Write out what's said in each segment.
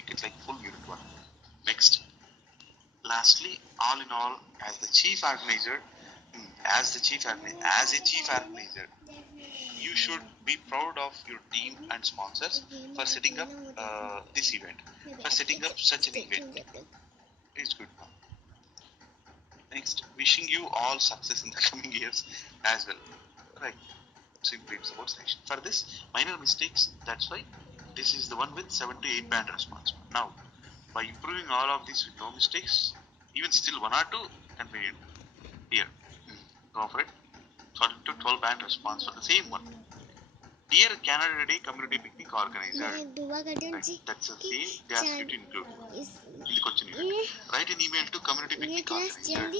make it like full unit 1. Next, lastly, all in all, as the chief organizer, as a chief organizer, you should be proud of your team and sponsors for setting up this event, for setting up such an event. It's good. Next, wishing you all success in the coming years as well. Right. Simply it's about selection. For this, minor mistakes, that's why this is the one with 7 to 8 band response. Now, by improving all of this with no mistakes, even still 1 or 2 can be here. Go for it. 12 to 12 band response for the same one. Dear Canada Day Community Picnic Organizer, right, that's the same they ask you to include in the question unit. Write an email to Community Picnic Organizer.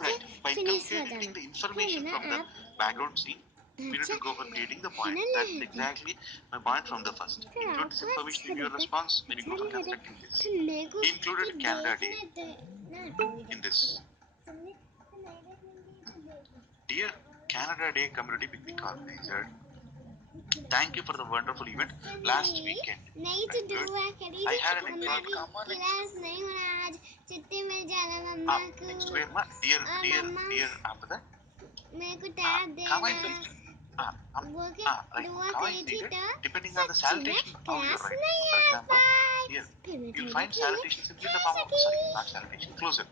Right, by calculating the information from the background scene, we need to go for creating the point. That's exactly my point from the first. Include this information in your response when you go for constructing this. He included Canada Day in this. Dear Canada Day Community Picnic Organizer, thank you for the wonderful event last weekend. Good. I had an enjoyable. Next where ma dear after that. Comment like comment is needed depending on the salutation how you write. For example, here you'll find salutation simply in the form of not salutation, closer.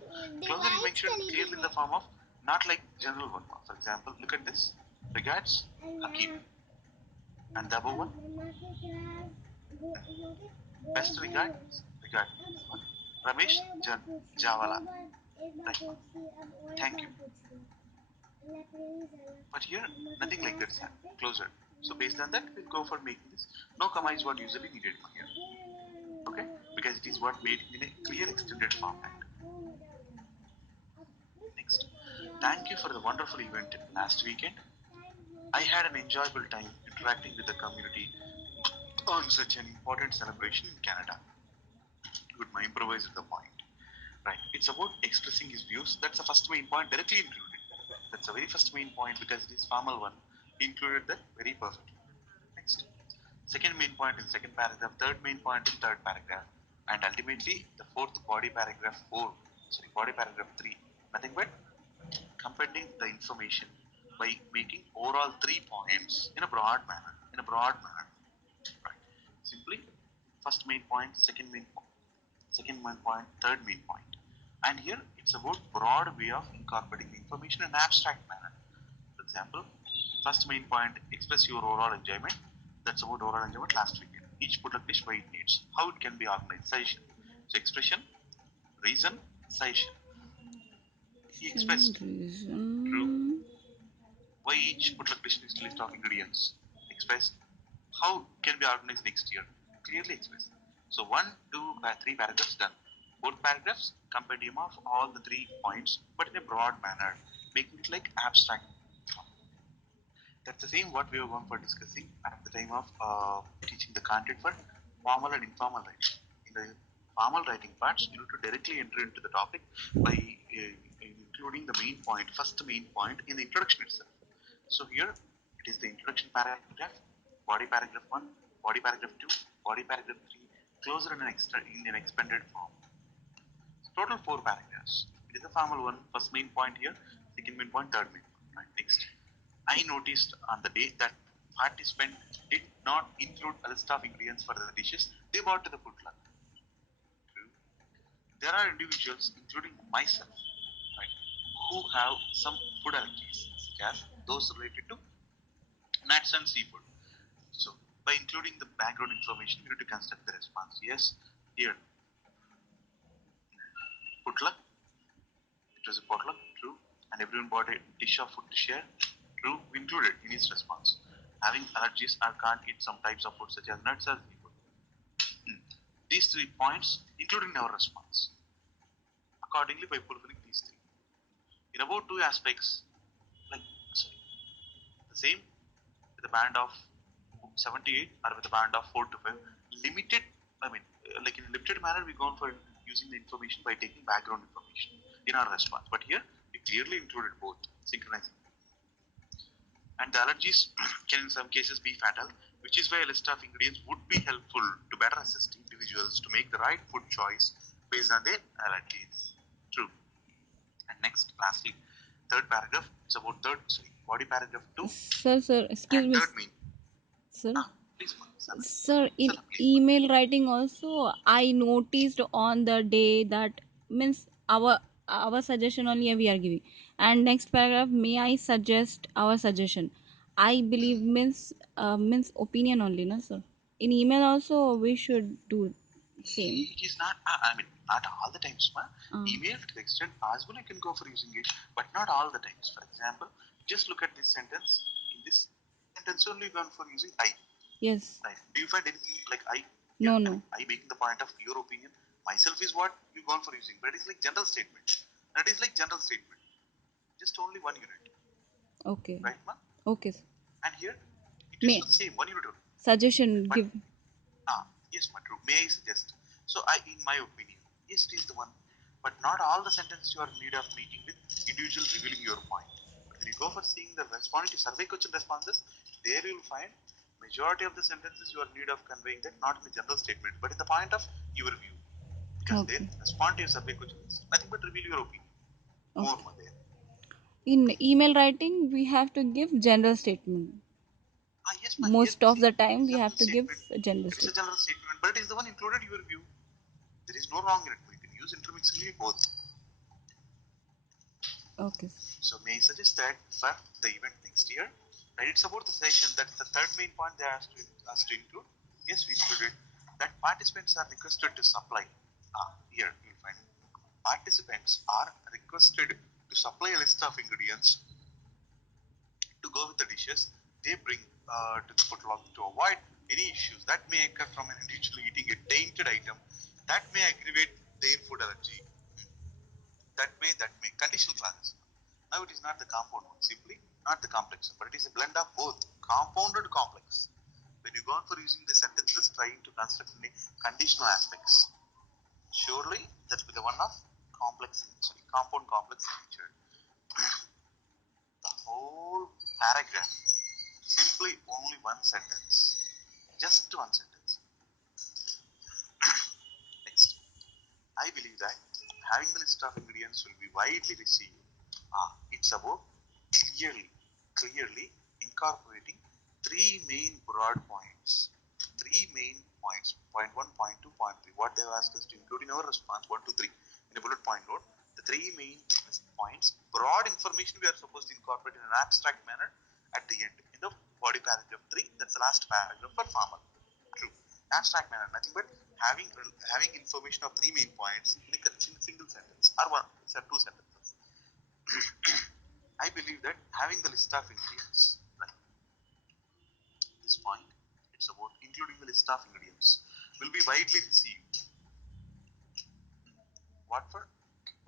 Closer you mentioned clearly in the form of not like general one. For example, look at this. Regards, Hakim. And the above one, best regards, Ramesh Javala. Right. Thank you. But here, nothing like that, sir. Closer. So based on that, we'll go for making this. No comma is what usually needed here. Okay? Because it is what made in a clear extended format. Next. Thank you for the wonderful event last weekend. I had an enjoyable time interacting with the community on such an important celebration in Canada. Good, my improvise at the point. Right. It's about expressing his views. That's the first main point directly included. That's the very first main point because it is formal one. He included that very perfectly. Next. Second main point in second paragraph, third main point in third paragraph. And ultimately the fourth body paragraph 3. Nothing but compounding the information by making overall 3 points in a broad manner. Right. Simply first main point, second main point, third main point. And here it's about broad way of incorporating information in an abstract manner. For example, first main point, express your overall enjoyment. That's about overall enjoyment last weekend. Each product dish why it needs, how it can be organized, suggestion. So expression, reason, suggestion. He expressed true why each product dish needs to list of ingredients. Expressed how it can be organized next year. Clearly expressed. So 1, 2, 3 paragraphs done. 4 paragraphs, compendium of all the 3 points, but in a broad manner, making it like abstract. That's the same what we were going for discussing at the time of teaching the content for formal and informal writing. In the formal writing parts, you need to directly enter into the topic by including the main point, first main point in the introduction itself. So here it is the introduction paragraph, body paragraph 1, body paragraph 2, body paragraph 3, closer in an expanded form. So total 4 paragraphs. It is a formal one, first main point here, second main point, third main point. Right, next. I noticed on the day that participant did not include a list of ingredients for the dishes they brought to the food club. There are individuals, including myself, right, who have some food allergies, such as those related to nuts and seafood. So, by including the background information, you need to construct the response. Yes, here, potluck, it was a potluck, true, and everyone bought a dish of food to share, true, included in his response. Having allergies or can't eat some types of food such as nuts or seafood. These 3 points included in our response. Accordingly, by fulfilling these 3. In about 2 aspects, like the same with a band of 78 or with a band of 4 to 5, limited, like in a limited manner, we gone for using the information by taking background information in our response. But here, we clearly included both, synchronizing. And the allergies can in some cases be fatal. which is why a list of ingredients would be helpful to better assist individuals to make the right food choice based on their allergies. True. And next, lastly, third paragraph, it's about body paragraph 2 Sir, excuse and me, third mean. sir. Please, Sana. Sir, in Sana, please. email writing also, I noticed on the day that means our suggestion only we are giving. And next paragraph, may I suggest our suggestion? I believe means opinion only, no sir. In email also we should do same. It is not, I mean, not all the times, ma. Email to the extent possible, you can go for using it, but not all the times. For example, just look at this sentence. In this sentence only, you gone for using I. Yes. Right. Do you find anything like I? No, I no. mean, I making the point of your opinion. Myself is what you gone for using, but it is like general statement. That is like general statement. Just only one unit. Okay. Right, ma? Okay, sir. And here, it is May for the same one unit only. suggestion But give. yes, ma, true. May I suggest? So in my opinion, yes, it is the one. But not all the sentences you are in need of meeting with individual revealing your point. But when you go for seeing the responding to survey question responses, there you will find majority of the sentences you are in need of conveying that not in a general statement, but in the point of your view. Because they Okay. respond to your survey questions, nothing but reveal your opinion. More Okay. there. In email writing, we have to give general statement. Yes, ma, here Most of see, the it time, is we a have general to give statement. a general It is a statement. general statement, but it is the one included your view. There is no wrong in it. You can use intermixingly both. Okay. So may I suggest that for the event next year, right? It's about the session. That's the third main point they asked us to include. Yes, we included that participants are requested to supply. Here you'll find participants are requested to supply a list of ingredients to go with the dishes they bring to the food log to avoid any issues that may occur from an individual eating a tainted item that may aggravate their food allergy. That may conditional clauses. Now it is not the compound one, simply not the complex one, but it is a blend of both compounded complex. When you go on for using the sentences trying to construct any conditional aspects, surely that will be the one of compound complex nature. The whole paragraph, simply only one sentence, just one sentence. Next, I believe that having the list of ingredients will be widely received. It's about clearly incorporating three main broad points. Three main points. Point one, point two, point three. What they've asked us to include in our response, 1, 2, 3, in a bullet point note. The three main points, broad information we are supposed to incorporate in an abstract manner at the end. In the body paragraph 3, that's the last paragraph for formal. True. Abstract manner, nothing but having information of three main points in a single sentence or two sentences. I believe that having the list of ingredients, right, this point, it's about including the list of ingredients, will be widely received. What for?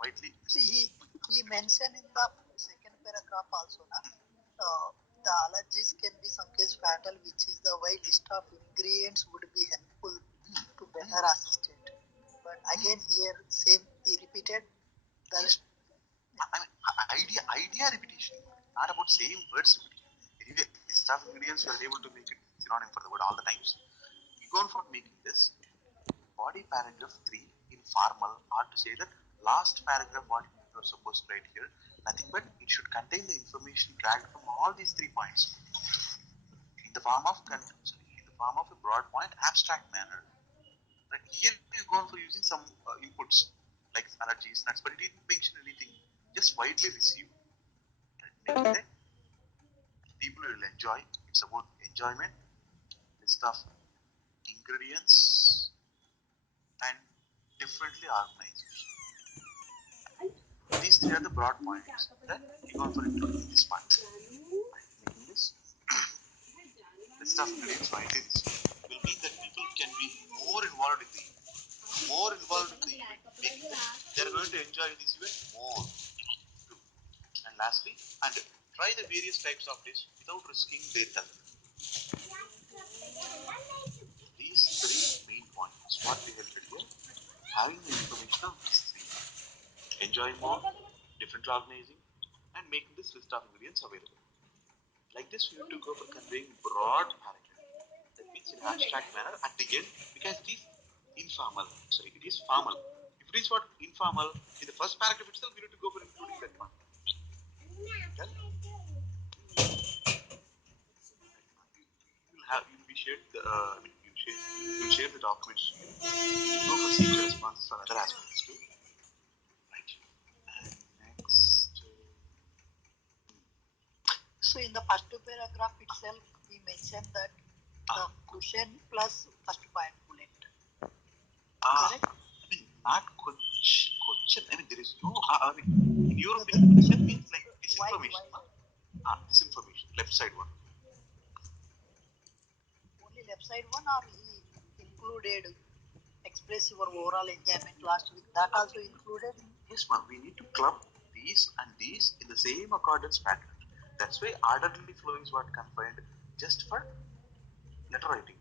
Widely received. He mentioned in the second paragraph also, na, the allergies can be some case fatal, which is the why list of ingredients would be helpful to better assist it. But again, here same he repeated the I mean, idea repetition, not about same words repetition. Anyway, list of ingredients, you are able to make it synonym for the word all the times. You go on for making this body paragraph 3 in formal, or to say that last paragraph what you are supposed to write here, nothing but it should contain the information dragged from all these 3 points in the form of a broad point abstract manner. Right? Here you go on for using some inputs like allergies, nuts, but it didn't mention anything. Just widely received, right? Making that people will enjoy. It's about enjoyment, list of ingredients, and differently organized. These three are the broad points that we go for including in this part. Making this list of ingredients widely received will mean that people can be more involved in the event, making that they are going to enjoy this event more too. And lastly, and try the various types of dish without risking their health. These three main points, what we have here, having the information of these three, enjoy more, different organizing, and making this list of ingredients available. Like this, we have to go for conveying broad paragraph. in abstract manner at the end because it is informal. Sorry, it is formal. If it is what informal, in the first paragraph itself, we need to go for including that one. Then you'll have you'll be shared the I mean you'll share the documents. You go for seeker responses for other aspects too. Right. And next, So in the first paragraph itself, we mentioned that the question plus first point bullet. Correct? I mean, not question. I mean, there is no. I mean, in your opinion, question means like disinformation. Disinformation. Left side one. Only left side one, or he included express your overall enjoyment last week. That also included. Yes, ma'am. We need to club these and these in the same accordance pattern. That's why orderly flow is what confined just for letter writing.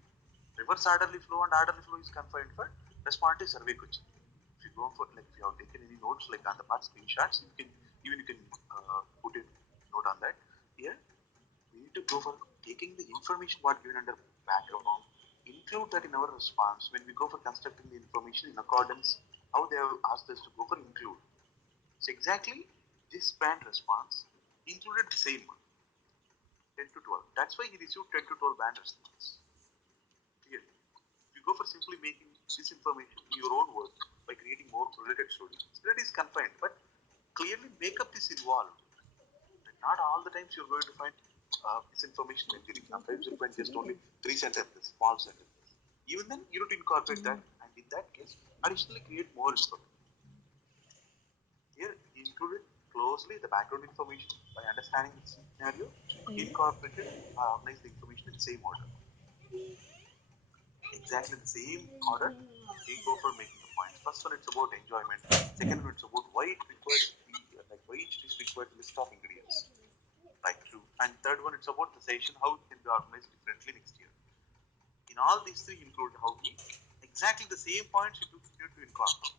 Reverse orderly flow and orderly flow is confined for responsive survey question. If you go for like if you have taken any notes like on the part screenshots, you can put a note on that. Here we need to go for taking the information what given under background, include that in our response when we go for constructing the information in accordance how they have asked us to go for include. So exactly this band response included the same one, 10 to 12. That's why he received 10 to 12 band response. Clear. You go for simply making this information in your own words by creating more related stories. Spirit is confined, but clearly makeup is involved. And not all the times you're going to find this information very. Sometimes you'll find just only three sentences, small sentences. Even then, you need to incorporate that, and in that case, additionally create more information. Here, he included closely the background information by understanding the scenario, incorporated or organized the information in the same order. Exactly the same order we go for making the points. First one it's about enjoyment. Second one it's about why it requires like why each dish requires a list of ingredients. Right true. And third one it's about the session, how it can be organized differently next year. In all these three include how we exactly the same points you need to incorporate.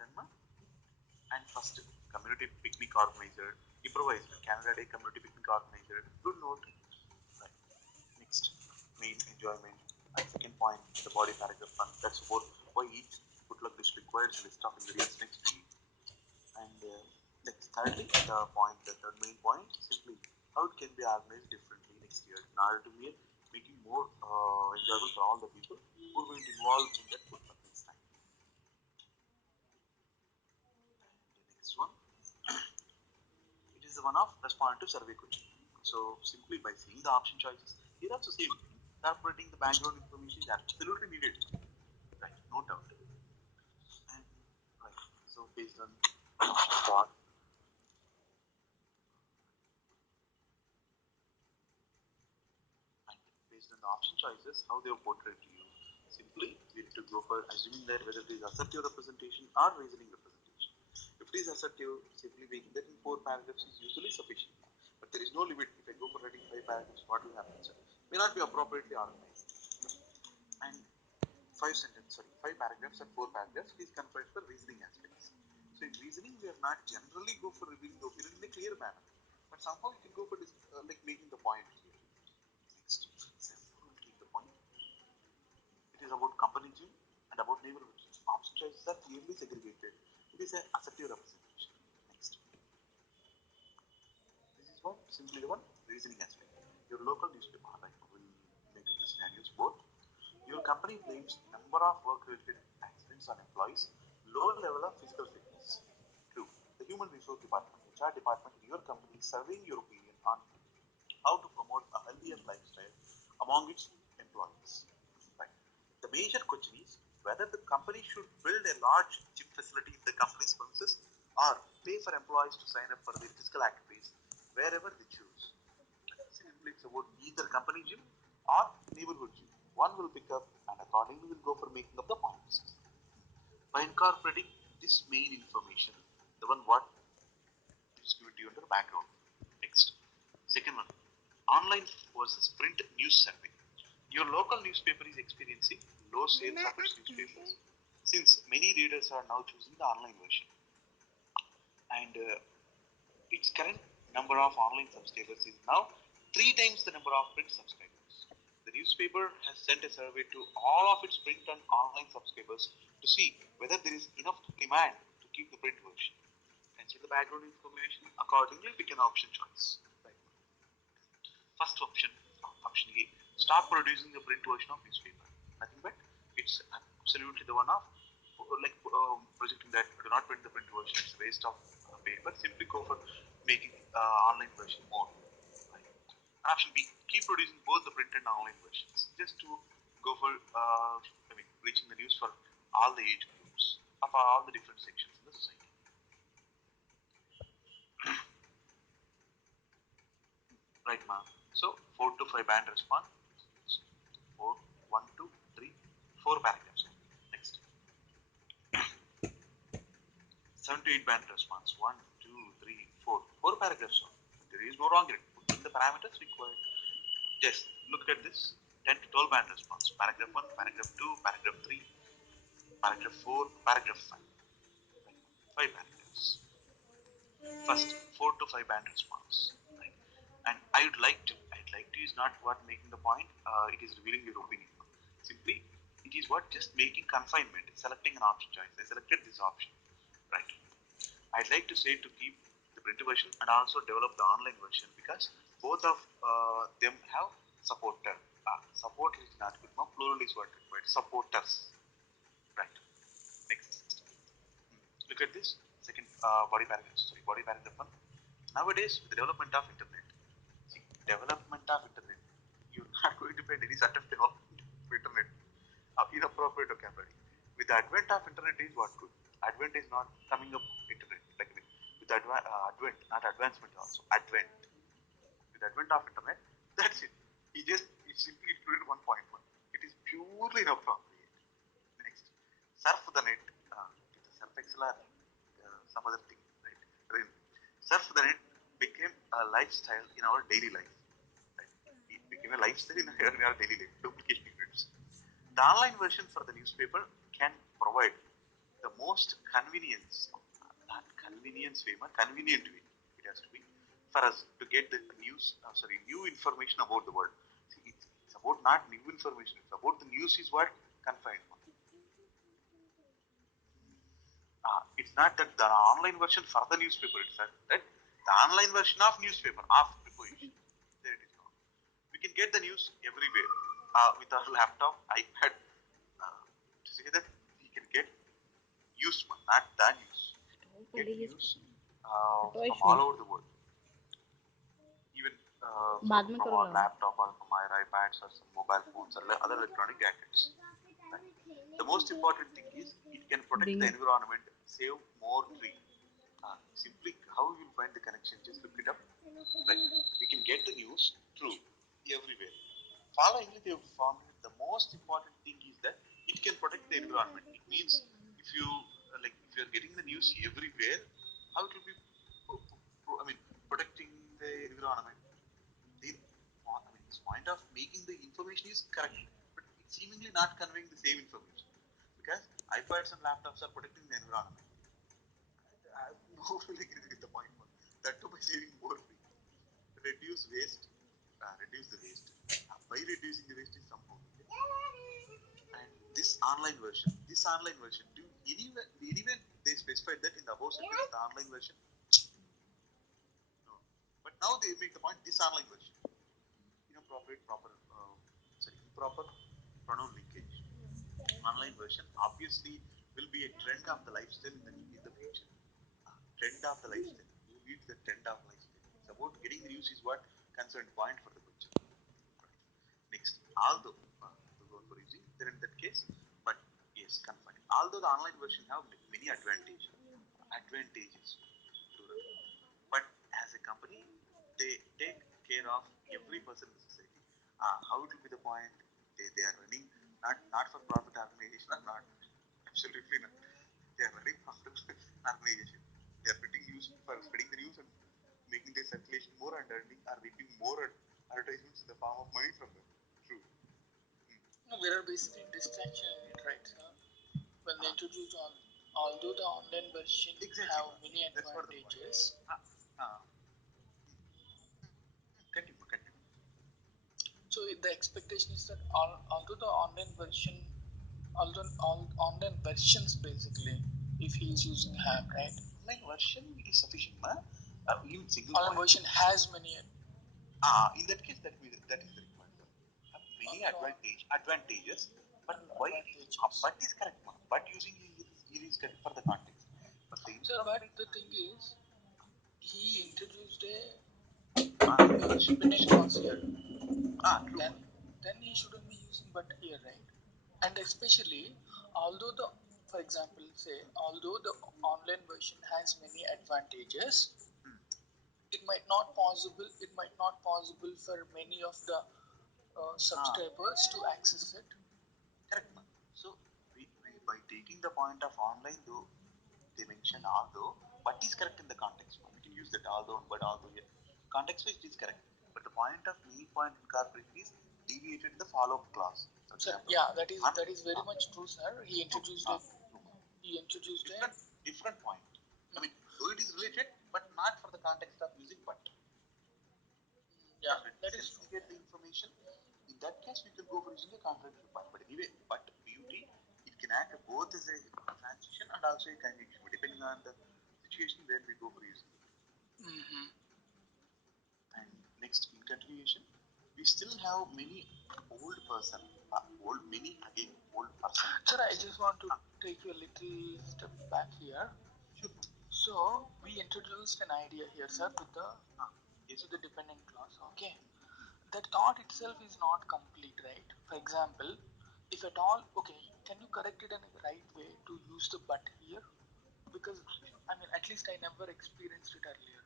Done, and first community picnic organizer, improvised Canada Day community picnic organizer. Good note. Right. Next, main enjoyment. And second point, the body paragraph one. That's about why each good luck dish requires a list of ingredients next to you. And next, thirdly, the third main point, simply how it can be organized differently next year in order to be making more enjoyable for all the people who are going to involve in that good luck next time. And the next one, it is the one of respond to survey question. So simply by seeing the option choices, here also same incorporating the background information is absolutely needed. Right, no doubt. And right, so based on thought and based on the option choices, how they are portrayed to you. Simply, we need to go for assuming that whether it is assertive representation or reasoning representation. If it is assertive, simply making that in 4 paragraphs is usually sufficient. But there is no limit. If I go for writing 5 paragraphs, what will happen? Sir? May not be appropriately organized. And 5 paragraphs and 4 paragraphs is confined for reasoning aspects. So in reasoning, we are not generally go for revealing the opinion in a clear manner, but somehow you can go for like making the point here. Next, example, we'll take the point. It is about company gym and about neighborhood gym. Option choices are clearly segregated. It is an assertive representation. Next, this is one simply the one reasoning aspect. Your local newspaper, like will make up the scenarios both. Your company blames number of work-related accidents on employees, low level of physical fitness. True. The human resource department, HR department in your company is surveying your opinion on how to promote a healthier lifestyle among its employees. Right. The major question is whether the company should build a large gym facility in the company's premises or pay for employees to sign up for their physical activities wherever they choose. Simply it's about either company gym or neighborhood gym. One will pick up and accordingly will go for making up the points. By incorporating this main information, the one what is given to you under background. Next. Second one, online versus print news survey. Your local newspaper is experiencing low sales of its newspapers since many readers are now choosing the online version. And its current number of online subscribers is now three times the number of print subscribers. The newspaper has sent a survey to all of its print and online subscribers to see whether there is enough demand to keep the print version. Consider the background information. Accordingly, pick an option choice. Right. First option, option A, stop producing the print version of newspaper. Nothing but it's absolutely the one of projecting that do not print the print version. It's a waste of paper. Simply go for making online version more. Right. Option B, keep producing both the print and online versions, just to go for reaching the news for all the age groups of all the different sections in the society. Right, ma'am. So 4 to 5 band response. Four, one, two, three, 4 paragraphs. Next, 7 to 8 band response. One, two, three, four. 4 paragraphs. There is no wrong in it. Put in the parameters required. Yes, look at this. 10 to 12 band response. Paragraph 1, paragraph 2, paragraph 3, paragraph 4, paragraph 5. 5 paragraphs. First, 4 to 5 band response. Right. And I'd like to is not what making the point. It is revealing your opinion. Simply, it is what just making confinement, selecting an option choice. I selected this option. Right. I'd like to say to keep the printed version and also develop the online version because both of them have supporter. Support is not good. No, plural is what required. Supporters. Right. Next. Look at this. Second body paragraph. Sorry, body paragraph one. Nowadays, with the development of internet, see, development of internet, you're not going to find any sort of development of internet of inappropriate vocabulary. With the advent of internet is what good. Advent is not coming up internet. Like with advent, not advancement also. Advent. With the advent of internet, that's it. He simply included 1.1. It is purely inappropriate. Next, surf the net. With the surf excel or some other thing, right? I mean, surf the net became a lifestyle in our daily life. Right? It became a lifestyle in our daily life. Duplication events. The online version for the newspaper can provide the most convenience, not convenience way, but convenient way. It has to be for us to get the new information about the world. See, it's about not new information. It's about the news is what confined one. It's not that the online version for the newspaper. It's that the online version of newspaper of preposition. There it is. We can get the news everywhere with our laptop, iPad. To say that we can get used one, not the news. Get news from all over the world, even बाद में from करो our लगा laptop or from our iPads or some mobile phones or other electronic gadgets. Right? The most important thing is it can protect the देंगे environment, save more tree. Simply, how you will find the connection? Just look it up. Right? We can get the news through everywhere. Following they have found the most important thing is that it can protect the environment. It means if you are getting the news everywhere, how it will be protecting the environment. Its point of making the information is correct, but it's seemingly not conveying the same information because iPads and laptops are protecting the environment. I have no feeling with the point one. That too by saving more free. Reduce waste, reduce the waste. By reducing the waste is somehow needed. And this online version, do anywhere they specified that in the above sentence, the online version? No. But now they make the point this online version. Inappropriate proper improper pronoun linkage. Online version obviously will be a trend of the lifestyle in the future. Trend of the lifestyle. Who leads the trend of lifestyle? It's about getting the news is what concerned point for the question. Next, although to go for using there in that case, but yes, confined. Although the online version have many advantages, plural. But as a company, they take care of every person in the society. How it will be the point? They are running not for profit organization or not, absolutely not. They are running profitable organization. They are spreading news for spreading the news and making their circulation more and earning or reaping more advertisements in the form of money from them. True. No, there are basically distraction in it, right? When they introduce on, although the online version Exactly, have ma'am. many That's what the point. advantages, Uh, uh, Continue, continue. So the expectation is that although the online version, although all online versions basically, if he is using ham, right? Online version is sufficient, na? Even single online point version has many. In that case, that is the required one. Many advantages, but why? But is correct, ma? But using it is correct for the context. But so, but the thing is, he introduced a dependent clause here. True. Then he shouldn't be using but here, right? And especially, although the, for example, say, although the online version has many advantages, it might not possible. It might not possible for many of the subscribers to access it. Correct. Ma'am. So, by taking the point of online, though they mention although, but is correct in the context. We can use that although and but although here. Context wise, it is correct. But the point of main point incorporated is deviated in the follow-up clause. For example, yeah, that is very much true, sir. He introduced different point. I mean, though it is related, but not for the context of using but. Yeah, that is true. Get the information. In that case, we can go for using a contractual point. But anyway, but beauty, it can act both as a transition and also a conjunction, depending on the situation where we go for using it. Mm-hmm. And next, in continuation, we still have many old person, many again old person. Sir, I just want to take you a little step back here. Sure. So we introduced an idea here, sir, with the yes, with the dependent clause. Okay. That thought itself is not complete, right? For example, if at all, okay, can you correct it in the right way to use the but here? Because I mean, at least I never experienced it earlier.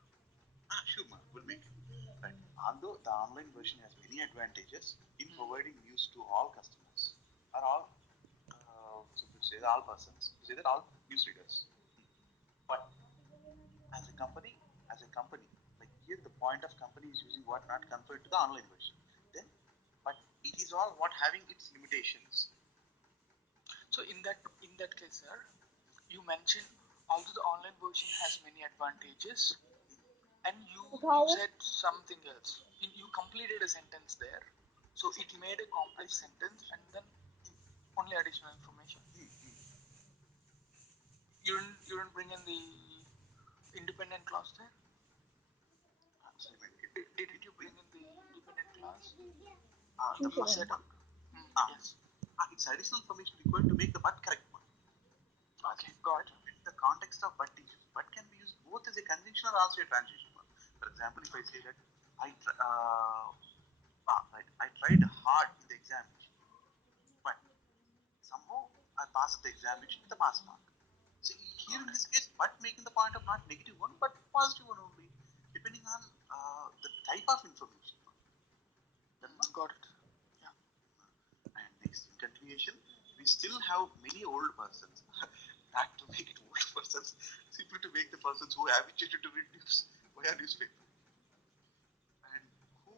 Sure, ma'am. We'll make it. Right. Although the online version has many advantages in providing news to all customers or all, so to say, all persons, to say that all news readers. But as a company, like here, the point of company is using what not conferred to the online version. Then, but it is all what having its limitations. So in that case, sir, you mentioned although the online version has many advantages, and you said something else. You completed a sentence there, so it made a complex sentence, and then only additional information. You didn't bring in the independent clause there. Sorry, didn't you bring in the independent clause? The first set. Yes. It's additional information required to make the but correct one. Okay, got it. In the context of but is used, but can be used both as a conjunction or also a transition one. For example, if I say that I tried hard in the examination, but somehow I passed the examination with a pass mark. So here in this case, but making the point of not negative one, but positive one only, depending on the type of information. Got it. Yeah. And next, in continuation, we still have many old persons. Not to make it old persons, simply to make the persons who are habituated to read news via newspaper and who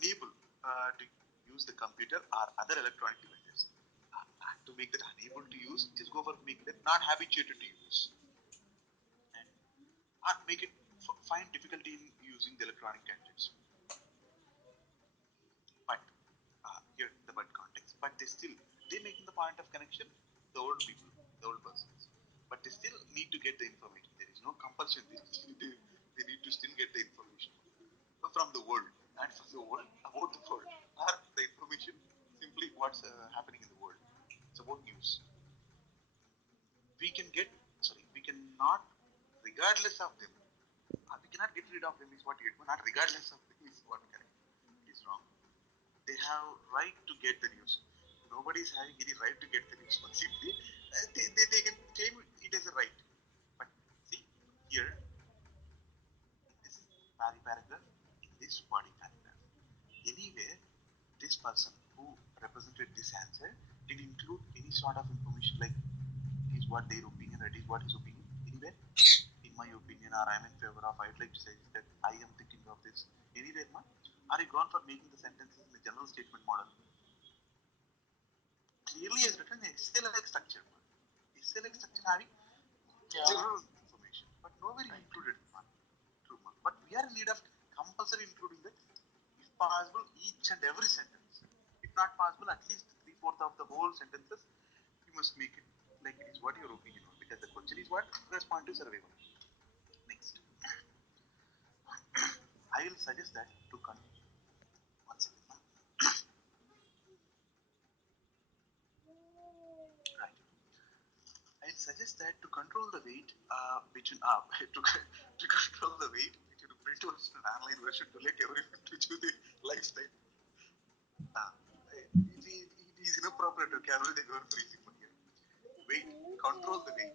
unable to use the computer or other electronic devices. To make that unable to use, just go for making that not habituated to use and not make it find difficulty in using the electronic gadgets. But here the but context, but they making the point of connection, the old people, the old persons, but they still need to get the information. There is no compulsion. They need to still get the information from the world and from the world about the world or the information simply what's happening in the world. It's about news. We can get we cannot regardless of them. We cannot get rid of them is what you get. Not regardless of them is what correct. It is wrong. They have right to get the news. Nobody is having any right to get the news. But simply, they can claim it as a right. But see, here, in this paragraph, in this body paragraph, anywhere, this person who represented this answer did include any sort of information like it is what their opinion, or it is what his opinion. Anywhere, in my opinion, or I'm in favor of, I'd like to say that I am thinking of this. Anywhere, ma? Are you gone for making the sentences in the general statement model? Clearly has written a SLX structure. SLX structure having general information, but nowhere included. True, but we are in need of compulsory including the, if possible, each and every sentence. not possible, at least three-fourth of the whole sentences, you must make it like it is what your opinion on, because the question is what respond to survival. Next, I will suggest that to one second, right. I suggest that to control the weight between to control the weight between a print version and online version to let everyone to choose their lifestyle. Uh, it is inappropriate to carry the girl for easy money. Weight, control the weight.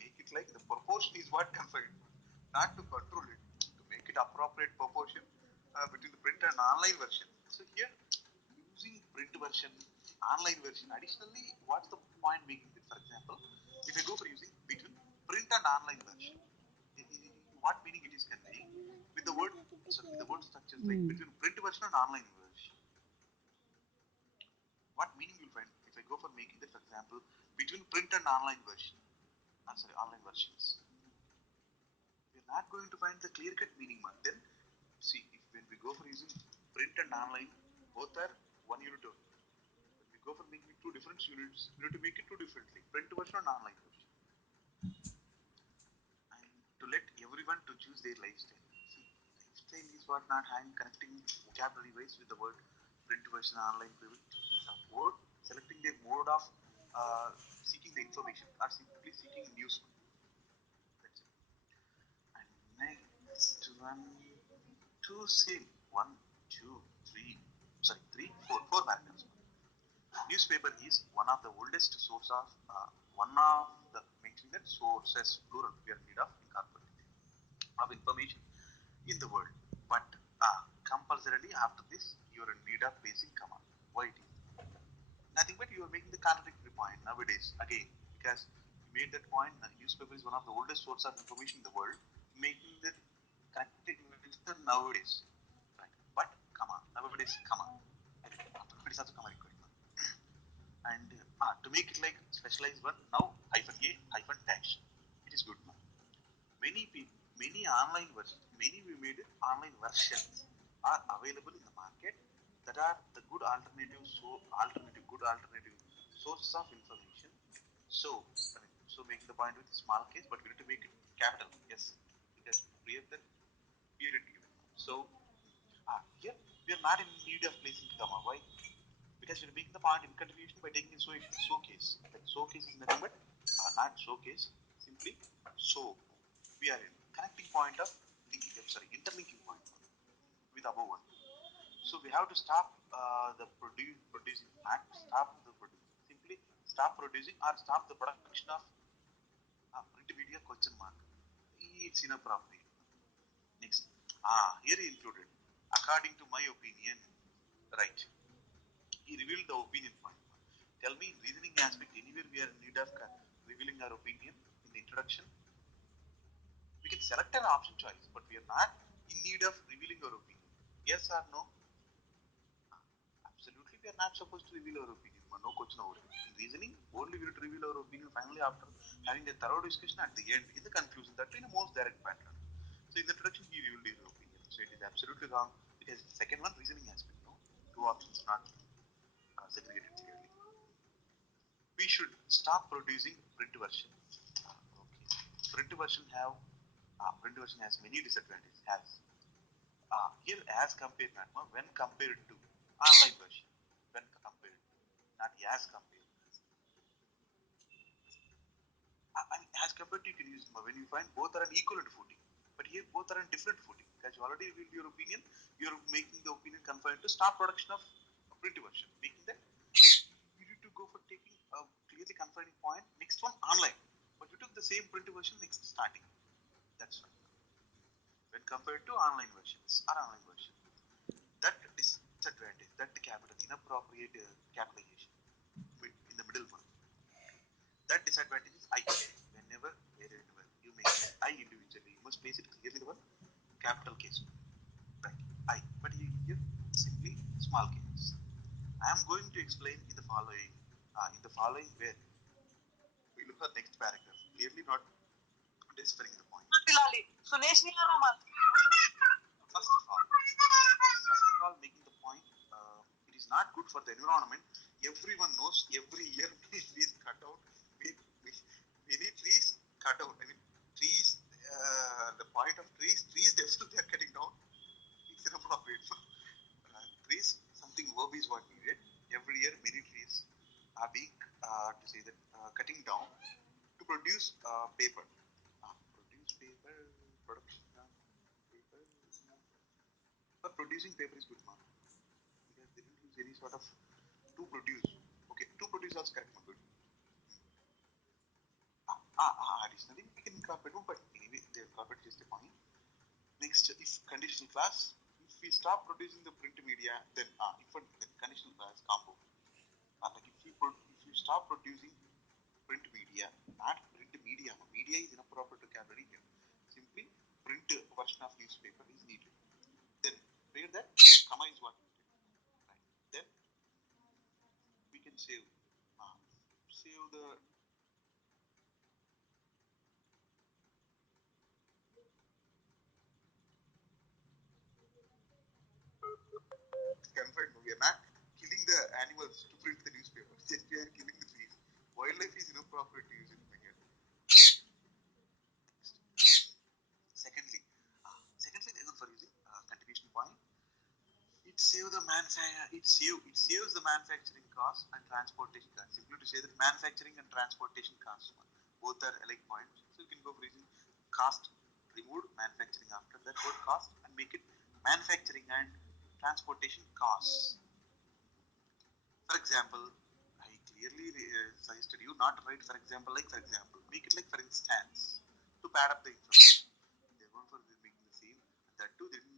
Make it like the proportion is what confined, not to control it. To make it appropriate proportion between the print and online version. So here, using print version, online version. Additionally, what's the point making it? For example, if I go for using between print and online version, what meaning it is conveying with the word, sorry, with the word structures like between print version and online version. What meaning you'll find if I go for making that, for example, between print and online version. Sorry, online versions. We're not going to find the clear-cut meaning one. Then, see, if when we go for using print and online, both are one unit only. When we go for making two different units, we need to make it two differently, print version and online version. And to let everyone to choose their lifestyle. See, lifestyle is what not having connecting vocabulary wise with the word print version and online version. Word selecting their mode of seeking the information or simply seeking news. That's it. And next one, two, same. One, two, three, sorry, three, four paragraphs. Newspaper is one of the oldest source of, one of the, mentioning that sources, plural, we are in need of incorporating of information in the world. But compulsorily after this, you are in need of placing comma. Why it is? Nothing but you are making the contradictory point nowadays again, because you made that point. Newspaper is one of the oldest source of information in the world, making that connected with the nowadays, right? But comma nowadays comma. After it is also comma required. And to make it like specialized one now hyphen a hyphen dash. It is good now. Many people, many online versions, many we made online versions are available in the market that are the good alternative, so alternative, good alternative sources of information. So, I mean, so making the point with small case, but we need to make it capital, yes, because clear that period given. So, here we are not in need of placing comma. Why? Because we're making the point in continuation by taking a so case. Like so case is nothing but not showcase, simply so. We are in connecting point of linking, sorry, interlinking point with above one. So we have to stop producing, not stop the producing, simply stop producing or stop the production of print media question mark. It's inappropriate. Next, here he included, according to my opinion, right? He revealed the opinion point. Tell me, in reasoning aspect, anywhere we are in need of revealing our opinion in the introduction, we can select an option choice, but we are not in need of revealing our opinion. Yes or no? Absolutely, we are not supposed to reveal our opinion. No question over it. In reasoning, only we need to reveal our opinion finally after having a thorough discussion at the end, in the conclusion, that in a most direct pattern. So in the introduction, he revealed his opinion. So it is absolutely wrong because the second one, reasoning aspect, no, two options not segregated clearly. We should stop producing print version. Okay. Print version have print version has many disadvantages. Has here as compared, when compared to online version, when compared to, not as compared. I mean, as compared to you can use when you find both are on equivalent footing, but here both are on different footing. Because you already revealed your opinion, you're making the opinion confined to stop production of a print version, making that you need to go for taking a clearly confining point. Next one online, but you took the same print version next starting. That's right. When compared to online versions or online version, that disadvantage, that capital inappropriate capitalization in the middle one, that disadvantage is I. Whenever, wherever you make I individually, you must place it clearly the one capital case, right? I. But here simply small case. I am going to explain in the following where we look at next paragraph. Clearly not desparing the point. First of all, making the point, it is not good for the environment. Everyone knows every year many trees cut out. Many trees cut out. I mean, trees. The point of trees themselves they are cutting down. It's inappropriate. Trees, something verb is what needed. Every year, many trees are being to say that cutting down to produce paper. Produce paper, production paper. But producing paper is good, man, because they didn't use any sort of to produce. Okay, to produce was correct, man. Good. Additionally, we can incorporate, but anyway, the incorporate is the point. Next is conditional class. If we stop producing the print media, then the conditional class combo. Like if you stop producing print media, not print media. Media is inappropriate vocabulary here. Simply print version of newspaper is needed. Then where that comma is what needed. Right. Then we can save the confined. We are not killing the animals to print the newspaper. Just we are killing the trees. Wildlife is inappropriate to use it here. Secondly, again for using continuation point, it saves the manufacturing cost and transportation cost. Simply to say that manufacturing and transportation costs both are alike points. So you can go for using cost removed, manufacturing after that word cost, and make it manufacturing and transportation costs. For example, I clearly suggested you not to write for example like for example. Make it like for instance to pad up the information. They're going for making the same. And that too, they didn't